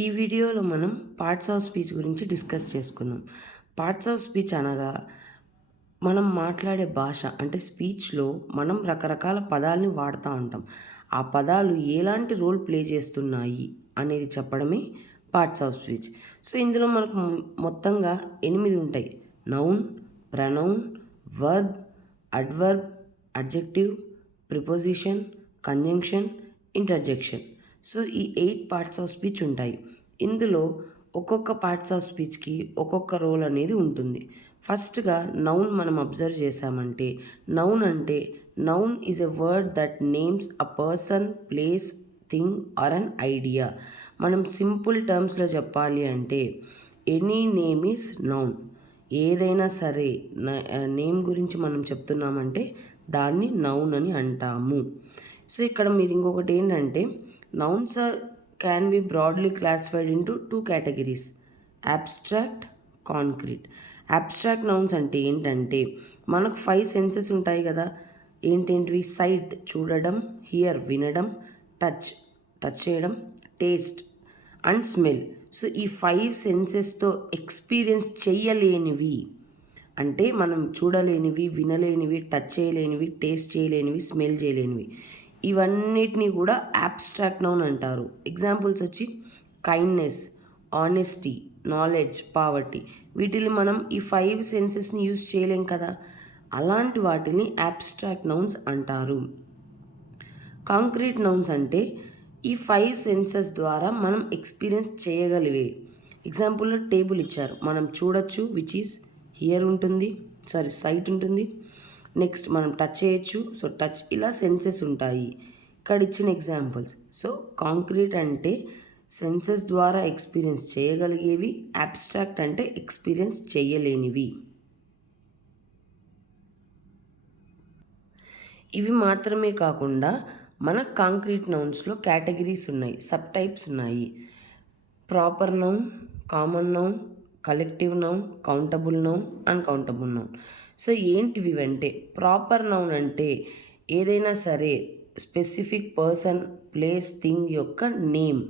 ఈ వీడియోలో మనం పార్ట్స్ ఆఫ్ స్పీచ్ గురించి డిస్కస్ చేసుకుందాం. పార్ట్స్ ఆఫ్ స్పీచ్ అనగా మనం మాట్లాడే భాష అంటే స్పీచ్లో మనం రకరకాల పదాలని వాడుతూ ఉంటాం. ఆ పదాలు ఎలాంటి రోల్ ప్లే చేస్తున్నాయి అనేది చెప్పడమే పార్ట్స్ ఆఫ్ స్పీచ్. సో ఇందులో మనకు మొత్తంగా 8 ఉంటాయి. Noun, pronoun, verb, adverb, adjective, preposition, conjunction, interjection. So ఈ 8 పార్ట్స్ ఆఫ్ స్పీచ్ ఉంటాయి. ఇందులో ఒక్కొక్క పార్ట్స్ ఆఫ్ స్పీచ్కి ఒక్కొక్క రోల్ అనేది ఉంటుంది. ఫస్ట్గా నౌన్ మనం అబ్జర్వ్ చేసామంటే noun is a word that names a person, place, thing or an idea. మనం సింపుల్ టర్మ్స్లో చెప్పాలి అంటే ఎనీ నేమ్ ఈజ్ నౌన్. ఏదైనా సరే నేమ్ గురించి మనం చెప్తున్నామంటే దాన్ని నౌన్ అని అంటాము. సో ఇక్కడ మీరు ఇంకొకటి ఏంటంటే nouns can be broadly classified into 2 categories: abstract, concrete. Abstract nouns అంటే ఏంటంటే మనకు 5 సెన్సెస్ ఉంటాయి కదా. ఏంటేంటివి? సైట్ చూడడం, హియర్ వినడం, టచ్ చేయడం, టేస్ట్ అండ్ స్మెల్. సో ఈ 5 సెన్సెస్తో ఎక్స్పీరియన్స్ చేయలేనివి అంటే మనం చూడలేనివి, వినలేనివి, టచ్ చేయలేనివి, టేస్ట్ చేయలేనివి, స్మెల్ చేయలేనివి, ఇవన్నిటినీ కూడా అబ్స్ట్రాక్ట్ నౌన్ అంటారు. ఎగ్జాంపుల్స్ వచ్చి కైండ్నెస్, ఆనెస్టీ, నాలెడ్జ్, పావర్టీ. వీటిని మనం ఈ 5 సెన్సెస్ని యూజ్ చేయలేం కదా, అలాంటి వాటిని అబ్స్ట్రాక్ట్ నౌన్స్ అంటారు. కాంక్రీట్ నౌన్స్ అంటే ఈ 5 సెన్సెస్ ద్వారా మనం ఎక్స్పీరియన్స్ చేయగలిగే. ఎగ్జాంపుల్లో టేబుల్ ఇచ్చారు, మనం చూడొచ్చు, విచ్ ఈస్ హియర్ ఉంటుంది, సైట్ ఉంటుంది. నెక్స్ట్ మనం టచ్ చేయొచ్చు, సో టచ్. ఇలా సెన్సెస్ ఉంటాయి. ఇక్కడ ఇచ్చిన ఎగ్జాంపుల్స్. సో కాంక్రీట్ అంటే సెన్సెస్ ద్వారా ఎక్స్పీరియన్స్ చేయగలిగేవి, అబ్స్ట్రాక్ట్ అంటే ఎక్స్పీరియన్స్ చేయలేనివి. ఇవి మాత్రమే కాకుండా మన కాంక్రీట్ నౌన్స్లో కేటగిరీస్ ఉన్నాయి, సబ్ టైప్స్ ఉన్నాయి. Proper noun, common noun, collective noun, countable noun, uncountable noun. So ఏంటివి అంటే ప్రాపర్ నౌన్ అంటే ఏదైనా సరే స్పెసిఫిక్ పర్సన్, ప్లేస్, థింగ్ యొక్క నేమ్.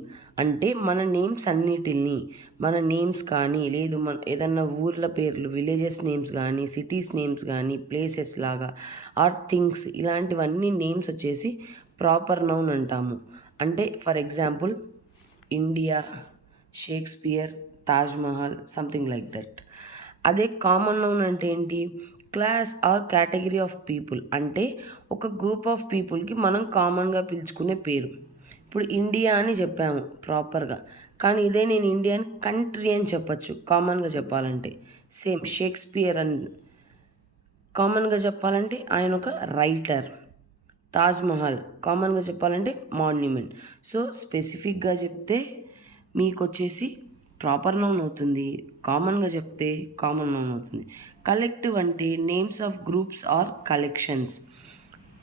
అంటే మన నేమ్స్ అన్నిటిని, మన నేమ్స్ కానీ లేదు మన ఏదన్నా ఊర్ల పేర్లు, విలేజెస్ నేమ్స్ కానీ, సిటీస్ నేమ్స్ కానీ, ప్లేసెస్ లాగా ఆర్ థింగ్స్, ఇలాంటివన్నీ నేమ్స్ వచ్చేసి ప్రాపర్ నౌన్ అంటాము. అంటే for example India, Shakespeare, Taj Mahal, something like that. అదే కామన్ నౌన్ అంటే ఏంటి? Class or category of people. అంటే ఒక గ్రూప్ ఆఫ్ పీపుల్కి మనం కామన్గా పిలుచుకునే పేరు. ఇప్పుడు ఇండియా అని చెప్పాము ప్రాపర్గా, కానీ ఇదే నేను ఇండియన్ కంట్రీ అని చెప్పచ్చు కామన్గా చెప్పాలంటే. సేమ్ షేక్స్పియర్ అని కామన్గా చెప్పాలంటే ఆయన ఒక రైటర్. తాజ్మహల్ కామన్గా చెప్పాలంటే మాన్యుమెంట్. సో స్పెసిఫిక్గా చెప్తే మీకు వచ్చేసి ప్రాపర్ నౌన్ అవుతుంది, కామన్గా చెప్తే కామన్ నౌన్ అవుతుంది. కలెక్టివ్ అంటే names of groups or collections.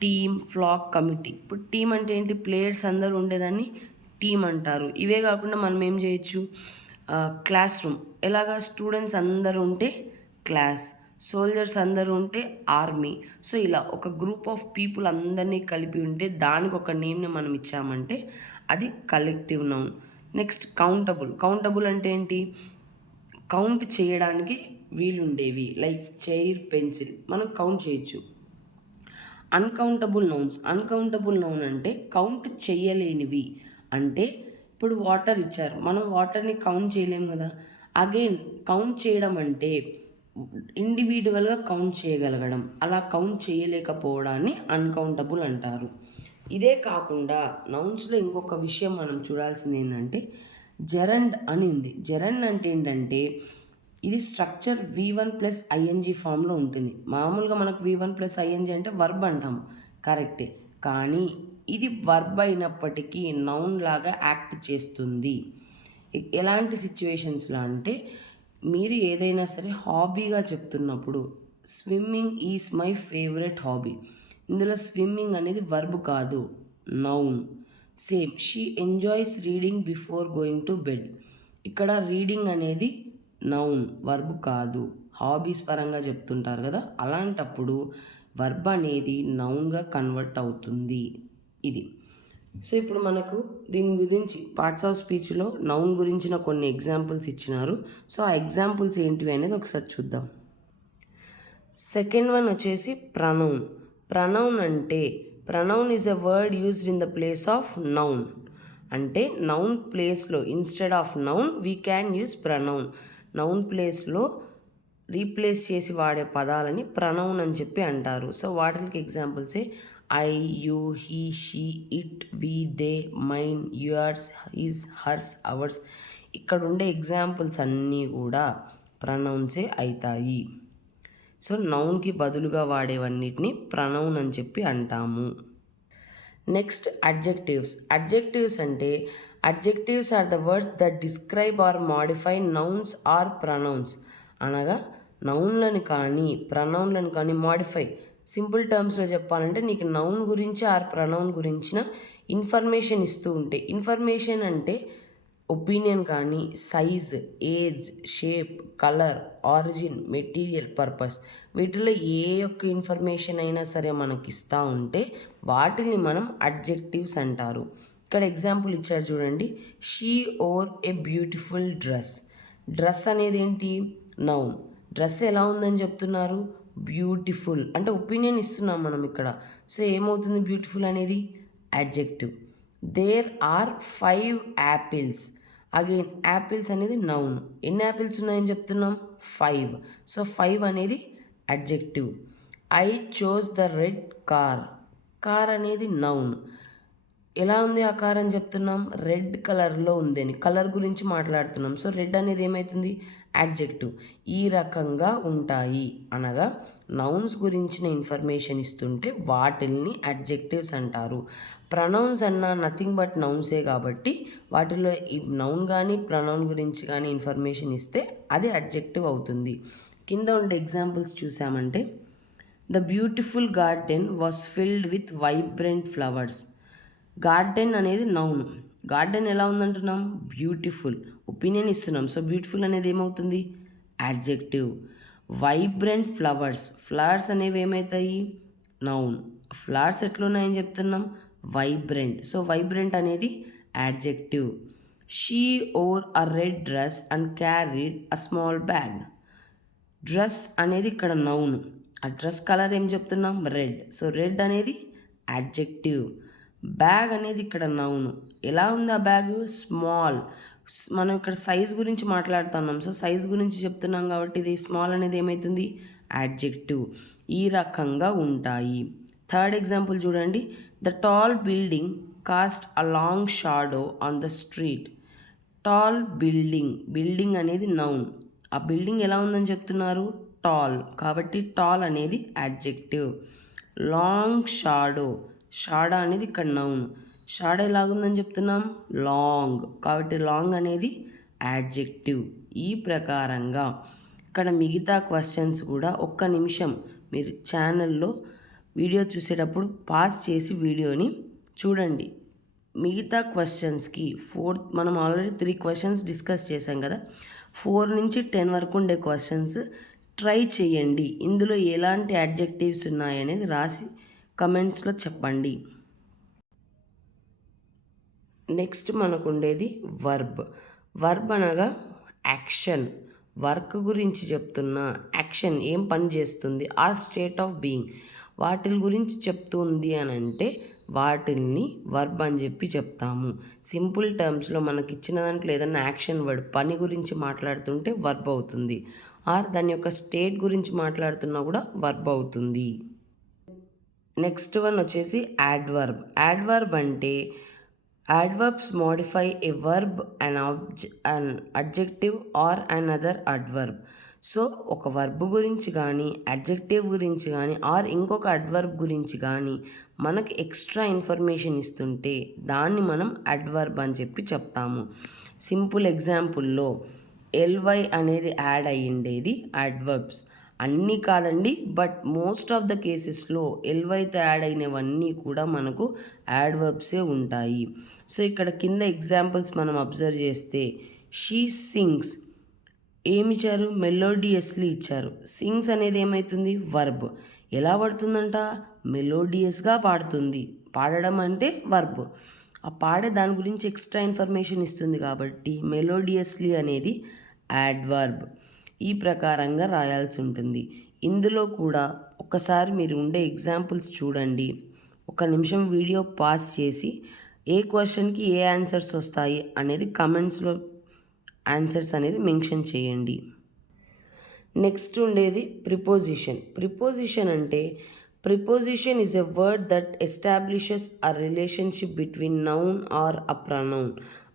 Team, flock, committee. ఇప్పుడు టీమ్ అంటే ఏంటి? ప్లేయర్స్ అందరూ ఉండేదాన్ని టీమ్ అంటారు. ఇవే కాకుండా మనం ఏం చేయొచ్చు? Class room. ఎలాగా? స్టూడెంట్స్ అందరూ ఉంటే క్లాస్, సోల్జర్స్ అందరూ ఉంటే ఆర్మీ. సో ఇలా ఒక గ్రూప్ ఆఫ్ పీపుల్ అందరినీ కలిపి ఉంటే దానికి ఒక నేమ్ని మనం ఇచ్చామంటే అది కలెక్టివ్ నౌన్. నెక్స్ట్ కౌంటబుల్ అంటే ఏంటి? కౌంట్ చేయడానికి వీలుండేవి, లైక్ చైర్, పెన్సిల్, మనం కౌంట్ చేయొచ్చు. అన్కౌంటబుల్ నౌన్ అంటే కౌంట్ చేయలేనివి. అంటే ఇప్పుడు వాటర్ ఇచ్చారు, మనం వాటర్ని కౌంట్ చేయలేము కదా. అగైన్ కౌంట్ చేయడం అంటే ఇండివిజువల్గా కౌంట్ చేయగలగడం, అలా కౌంట్ చేయలేకపోవడాన్ని అన్కౌంటబుల్ అంటారు. ఇదే కాకుండా నౌన్స్లో ఇంకొక విషయం మనం చూడాల్సింది ఏంటంటే జెరండ్ అని ఉంది. జెరండ్ అంటే ఏంటంటే ఇది స్ట్రక్చర్ V1+ing ఫామ్లో ఉంటుంది. మామూలుగా మనకు V1+ing అంటే వర్బ్ అంటాము, కరెక్టే. కానీ ఇది వర్బ్ అయినప్పటికీ నౌన్ లాగా యాక్ట్ చేస్తుంది. ఎలాంటి సిచ్యువేషన్స్లో అంటే మీరు ఏదైనా సరే హాబీగా చెప్తున్నప్పుడు, swimming is my favourite hobby. ఇందులో స్విమ్మింగ్ అనేది వర్బ్ కాదు, noun. Same she enjoys reading before going to bed. ఇక్కడ రీడింగ్ అనేది నౌన్, వర్బ్ కాదు. హాబీస్ పరంగా చెప్తుంటారు కదా, అలాంటప్పుడు వర్బ్ అనేది నౌన్గా కన్వర్ట్ అవుతుంది. ఇది సో ఇప్పుడు మనకు దీని గురించి పార్ట్స్ ఆఫ్ స్పీచ్లో నౌన్ గురించిన కొన్ని ఎగ్జాంపుల్స్ ఇచ్చినారు. సో ఆ ఎగ్జాంపుల్స్ ఏంటివి అనేది ఒకసారి చూద్దాం. సెకండ్ వన్ వచ్చేసి ప్రనౌన్. ప్రనౌన్ అంటే pronoun is a word used in the place of noun. అంటే నౌన్ ప్లేస్లో instead of noun we can use pronoun. Noun ప్లేస్లో రీప్లేస్ చేసి వాడే పదాలని ప్రనౌన్ అని చెప్పి అంటారు. సో వాటికి ఎగ్జాంపుల్సే I, you, he, she, it, we, they, mine, yours, his, hers, ours. ఇక్కడ ఉండే ఎగ్జాంపుల్స్ అన్నీ కూడా ప్రనౌన్సే అవుతాయి. సో నౌన్కి బదులుగా వాడేవన్నిటిని ప్రనౌన్ అని చెప్పి అంటాము. Next adjectives. అడ్జెక్టివ్స్ అంటే adjectives are the words that describe or modify nouns or pronouns. అనగా నౌన్లను కానీ ప్రనౌన్లను కానీ మాడిఫై, సింపుల్ టర్మ్స్లో చెప్పాలంటే నీకు నౌన్ గురించి ఆర్ ప్రనౌన్ గురించిన ఇన్ఫర్మేషన్ ఇస్తూ ఉంటే, ఇన్ఫర్మేషన్ అంటే ఒపీనియన్ కానీ size, age, shape, colour, origin, material, purpose, వీటిలో ఏ ఒక్క ఇన్ఫర్మేషన్ అయినా సరే మనకి ఇస్తూ ఉంటే వాటిని మనం అడ్జెక్టివ్స్ అంటారు. ఇక్కడ ఎగ్జాంపుల్ ఇచ్చారు చూడండి. She wore a beautiful dress. Dress అనేది ఏంటి? నౌన్. డ్రెస్ ఎలా ఉందని చెప్తున్నారు? బ్యూటిఫుల్. అంటే ఒపీనియన్ ఇస్తున్నాం మనం ఇక్కడ. సో ఏమవుతుంది బ్యూటిఫుల్ అనేది? Adjective. There are 5 apples. Again apples అనేది నౌన్. ఎన్ని యాపిల్స్ ఉన్నాయని చెప్తున్నాం? 5. సో 5 అనేది adjective. I chose the red car. Car అనేది నౌన్. ఎలా ఉంది ఆ కార్ అని చెప్తున్నాం? రెడ్ కలర్లో ఉందని, కలర్ గురించి మాట్లాడుతున్నాం. సో రెడ్ అనేది ఏమవుతుంది? అడ్జెక్టివ్. ఈ రకంగా ఉంటాయి. అనగా నౌన్స్ గురించిన ఇన్ఫర్మేషన్ ఇస్తుంటే వాటిల్ని అడ్జెక్టివ్స్ అంటారు. ప్రనౌన్స్ అన్నా నథింగ్ బట్ నౌన్సే కాబట్టి వాటిలో ఈ నౌన్ కానీ ప్రనౌన్ గురించి కానీ ఇన్ఫర్మేషన్ ఇస్తే అది అడ్జెక్టివ్ అవుతుంది. కింద ఉండే ఎగ్జాంపుల్స్ చూసామంటే the beautiful garden was filled with vibrant flowers. Garden అనేది నౌన్. గార్డెన్ ఎలా ఉందంటున్నాం? బ్యూటిఫుల్. ఒపీనియన్ ఇస్తున్నాం. సో బ్యూటిఫుల్ అనేది ఏమవుతుంది? యాడ్జెక్టివ్. Vibrant flowers. ఫ్లవర్స్ అనేవి ఏమవుతాయి? నౌన్. ఫ్లవర్స్ ఎట్లున్నాయని చెప్తున్నాం? వైబ్రెంట్. సో వైబ్రెంట్ అనేది adjective. She wore a red dress and carried a small bag. Dress అనేది ఇక్కడ నౌన్. ఆ డ్రెస్ కలర్ ఏం చెప్తున్నాం? రెడ్. సో రెడ్ అనేది యాడ్జెక్టివ్. బ్యాగ్ అనేది ఇక్కడ నౌన్. ఎలా ఉంది ఆ బ్యాగ్? స్మాల్. మనం ఇక్కడ సైజ్ గురించి మాట్లాడుతున్నాం. సో సైజ్ గురించి చెప్తున్నాం కాబట్టి ఇది స్మాల్ అనేది ఏమవుతుంది? యాడ్జెక్టివ్. ఈ రకంగా ఉంటాయి. థర్డ్ ఎగ్జాంపుల్ చూడండి. The tall building cost a long shadow on the street. Tall building. Building అనేది నౌన్. ఆ బిల్డింగ్ ఎలా ఉందని చెప్తున్నారు? టాల్. కాబట్టి టాల్ అనేది యాడ్జెక్టివ్. Long shadow. షాడో అనేది ఇక్కడ నౌన్. షాడో ఎలాగుందని చెప్తున్నాం? లాంగ్. కాబట్టి లాంగ్ అనేది యాడ్జెక్టివ్. ఈ ప్రకారంగా ఇక్కడ మిగతా క్వశ్చన్స్ కూడా ఒక్క నిమిషం మీరు ఛానల్లో వీడియో చూసేటప్పుడు పాజ్ చేసి వీడియోని చూడండి. మిగతా క్వశ్చన్స్కి మనం ఆల్రెడీ 3 క్వశ్చన్స్ డిస్కస్ చేసాం కదా. 4 నుంచి 10 వరకు ఉండే క్వశ్చన్స్ ట్రై చేయండి. ఇందులో ఎలాంటి అడ్జెక్టివ్స్ ఉన్నాయనేది రాసి కమెంట్స్లో చెప్పండి. నెక్స్ట్ మనకు ఉండేది వర్బ్. వర్బ్ అనగా యాక్షన్. వర్క్ గురించి చెప్తున్నా, యాక్షన్ ఏం పని చేస్తుంది, ఆ స్టేట్ ఆఫ్ బీయింగ్ వాటి గురించి చెప్తుంది అని అంటే వాటిల్ని వర్బ్ అని చెప్పి చెప్తాము. సింపుల్ టర్మ్స్లో మనకి ఇచ్చిన దాంట్లో ఏదైనా యాక్షన్ వర్డ్ పని గురించి మాట్లాడుతుంటే వర్బ్ అవుతుంది. ఆర్ దాని యొక్క స్టేట్ గురించి మాట్లాడుతున్నా కూడా వర్బ్ అవుతుంది. నెక్స్ట్ వన్ వచ్చేసి యాడ్వర్బ్. యాడ్వర్బ్ అంటే adverbs modify a verb, an adjective or another adverb. So ఒక వర్బ్ గురించి కానీ అడ్జెక్టివ్ గురించి కానీ ఆర్ ఇంకొక అడ్వర్బ్ గురించి కానీ మనకి ఎక్స్ట్రా ఇన్ఫర్మేషన్ ఇస్తుంటే దాన్ని మనం అడ్వర్బ్ అని చెప్పి చెప్తాము. సింపుల్ ఎగ్జాంపుల్లో ఎల్వై అనేది యాడ్ అయ్యిండేది అడ్వర్బ్స్. అన్నీ కాదండి, బట్ మోస్ట్ ఆఫ్ ద కేసెస్లో ఎల్వైతో యాడ్ అయినవన్నీ కూడా మనకు యాడ్వర్బ్సే ఉంటాయి. సో ఇక్కడ కింద ఎగ్జాంపుల్స్ మనం అబ్జర్వ్ చేస్తే షీ సింగ్స్ ఏమి ఇచ్చారు? మెలోడియస్లీ ఇచ్చారు. సింగ్స్ అనేది ఏమవుతుంది? వర్బ్. ఎలా పడుతుందంట? మెలోడియస్గా పాడుతుంది. పాడడం అంటే వర్బ్. ఆ పాడే దాని గురించి ఎక్స్ట్రా ఇన్ఫర్మేషన్ ఇస్తుంది కాబట్టి మెలోడియస్లీ అనేది యాడ్వర్బ్. ఈ ప్రకారంగా రాయాల్సి ఉంటుంది. ఇందులో కూడా ఒకసారి మీరు ఉండే ఎగ్జాంపుల్స్ చూడండి. ఒక నిమిషం వీడియో పాజ్ చేసి ఏ క్వశ్చన్కి ఏ ఆన్సర్స్ వస్తాయి అనేది కమెంట్స్లో ఆన్సర్స్ అనేది మెన్షన్ చేయండి. నెక్స్ట్ ఉండేది ప్రిపోజిషన్. ప్రిపోజిషన్ అంటే preposition is a word that establishes a relationship between noun or a pronoun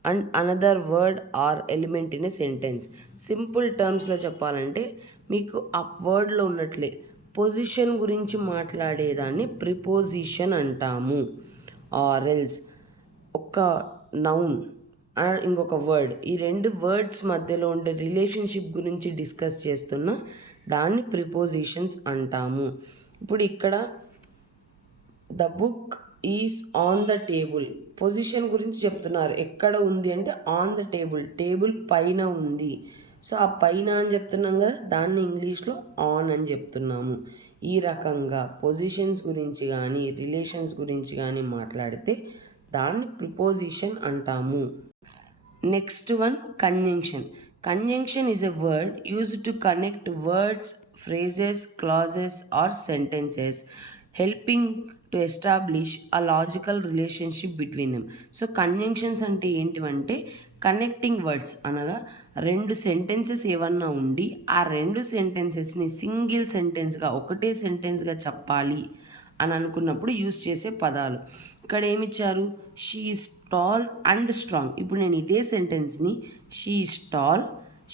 and another word or element in a sentence. Simple టర్మ్స్లో చెప్పాలంటే మీకు ఆ వర్డ్లో ఉన్నట్లే పొజిషన్ గురించి మాట్లాడేదాన్ని ప్రిపోజిషన్ అంటాము. ఆర్ ఎల్స్ ఒక నౌన్ అండ్ ఇంకొక వర్డ్, ఈ రెండు వర్డ్స్ మధ్యలో ఉండే రిలేషన్షిప్ గురించి డిస్కస్ చేస్తున్న దాన్ని ప్రిపోజిషన్స్ అంటాము. ఇప్పుడు ఇక్కడ the book is on the table. Position గురించి చెప్తున్నారు. ఎక్కడ ఉంది అంటే ఆన్ ద టేబుల్, టేబుల్ పైన ఉంది. సో ఆ పైన అని చెప్తున్నాం కదా, దాన్ని ఇంగ్లీష్లో ఆన్ అని చెప్తున్నాము. ఈ రకంగా పొజిషన్స్ గురించి కానీ రిలేషన్స్ గురించి కానీ మాట్లాడితే దాన్ని ప్రిపోజిషన్ అంటాము. Next one conjunction. Conjunction is a word used to connect words, phrases, clauses or sentences helping to establish a logical relationship between them. So conjunctions అంటే ఏంటివంటే కనెక్టింగ్ వర్డ్స్, అనగా రెండు సెంటెన్సెస్ ఏమన్నా ఉండి ఆ రెండు సెంటెన్సెస్ని సింగిల్ సెంటెన్స్గా ఒకటే సెంటెన్స్గా చెప్పాలి అని అనుకున్నప్పుడు యూజ్ చేసే పదాలు. ఇక్కడ ఏమిచ్చారు? She is tall and strong. ఇప్పుడు నేను ఇదే సెంటెన్స్ని she is tall,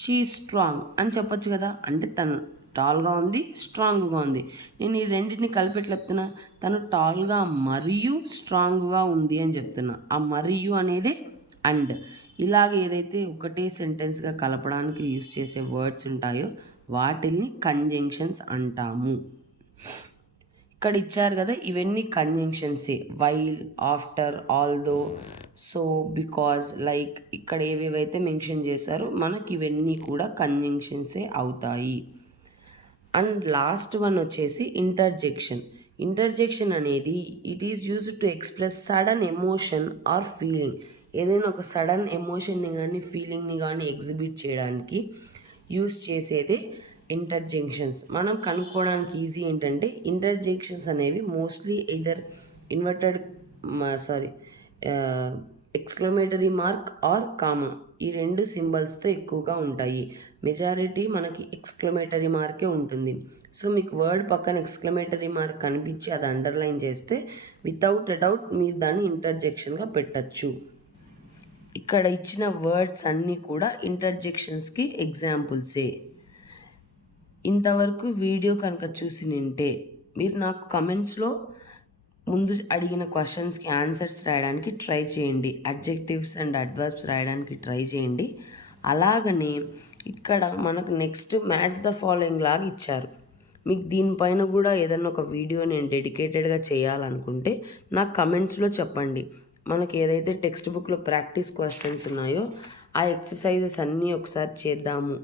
she is strong అని చెప్పొచ్చు కదా. అంటే తను టాల్గా ఉంది, స్ట్రాంగ్గా ఉంది. నేను ఈ రెండింటిని కలిపి ఎట్లా చెప్తున్నా? తను టాల్గా మరియు స్ట్రాంగ్గా ఉంది అని చెప్తున్నా. ఆ మరియు అనేది అండ్. ఇలాగ ఏదైతే ఒకటే సెంటెన్స్గా కలపడానికి యూస్ చేసే వర్డ్స్ ఉంటాయో వాటిల్ని కంజంక్షన్స్ అంటాము. ఇక్కడ ఇచ్చారు కదా, ఇవన్నీ కంజంక్షన్సే. While, after, although, so, because, like ఇక్కడ ఏవేవైతే మెన్షన్ చేశారో మనకి ఇవన్నీ కూడా కంజంక్షన్సే అవుతాయి. అండ్ లాస్ట్ వన్ వచ్చేసి ఇంటర్జెక్షన్. ఇంటర్జెక్షన్ అనేది it is used to express sudden emotion or feeling. ఏదైనా ఒక సడన్ ఎమోషన్ని కానీ ఫీలింగ్ని కానీ ఎగ్జిబిట్ చేయడానికి యూస్ చేసేదే ఇంటర్జెక్షన్స్. మనం కనుక్కోవడానికి ఈజీ ఏంటంటే ఇంటర్జెక్షన్స్ అనేవి mostly either inverted exclamatory mark or comma, ఈ రెండు సింబల్స్తో ఎక్కువగా ఉంటాయి. మెజారిటీ మనకి ఎక్స్క్లమేటరీ మార్కే ఉంటుంది. సో మీకు వర్డ్ పక్కన ఎక్స్క్లమేటరీ మార్క్ కనిపించి అది అండర్లైన్ చేస్తే వితౌట్ ఎ డౌట్ మీరు దాన్ని ఇంటర్జెక్షన్గా పెట్టచ్చు. ఇక్కడ ఇచ్చిన వర్డ్స్ అన్నీ కూడా ఇంటర్జెక్షన్స్కి ఎగ్జాంపుల్సే. ఇంతవరకు వీడియో కనుక చూసి నింటే మీరు నాకు కమెంట్స్లో ముందు అడిగిన క్వశ్చన్స్కి ఆన్సర్స్ రాయడానికి ట్రై చేయండి. అడ్జెక్టివ్స్ అండ్ అడ్వర్బ్స్ రాయడానికి ట్రై చేయండి. అలాగనే ఇక్కడ మనకు నెక్స్ట్ మ్యాచ్ ద ఫాలోయింగ్ లాగా ఇచ్చారు. మీకు దీనిపైన కూడా ఏదైనా ఒక వీడియో నేను డెడికేటెడ్గా చేయాలనుకుంటే నాకు కమెంట్స్లో చెప్పండి. మనకి ఏదైతే టెక్స్ట్ బుక్లో ప్రాక్టీస్ క్వశ్చన్స్ ఉన్నాయో ఆ ఎక్సర్సైజెస్ అన్నీ ఒకసారి చేద్దాము,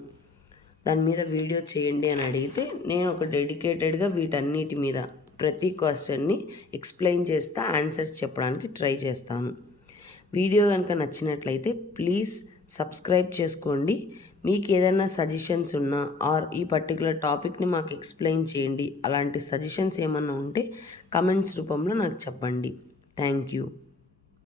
దాని మీద వీడియో చేయండి అని అడిగితే నేను ఒక డెడికేటెడ్గా వీటన్నిటి మీద ప్రతి క్వశ్చన్ని ఎక్స్ప్లెయిన్ చేస్తా, ఆన్సర్స్ చెప్పడానికి ట్రై చేస్తాను. వీడియో కనుక నచ్చినట్లయితే ప్లీజ్ సబ్స్క్రైబ్ చేసుకోండి. మీకు ఏదైనా సజెషన్స్ ఉన్నా ఆర్ ఈ పర్టికులర్ టాపిక్ని మాకు ఎక్స్ప్లెయిన్ చేయండి అలాంటి సజెషన్స్ ఏమన్నా ఉంటే కమెంట్స్ రూపంలో నాకు చెప్పండి. Thank you.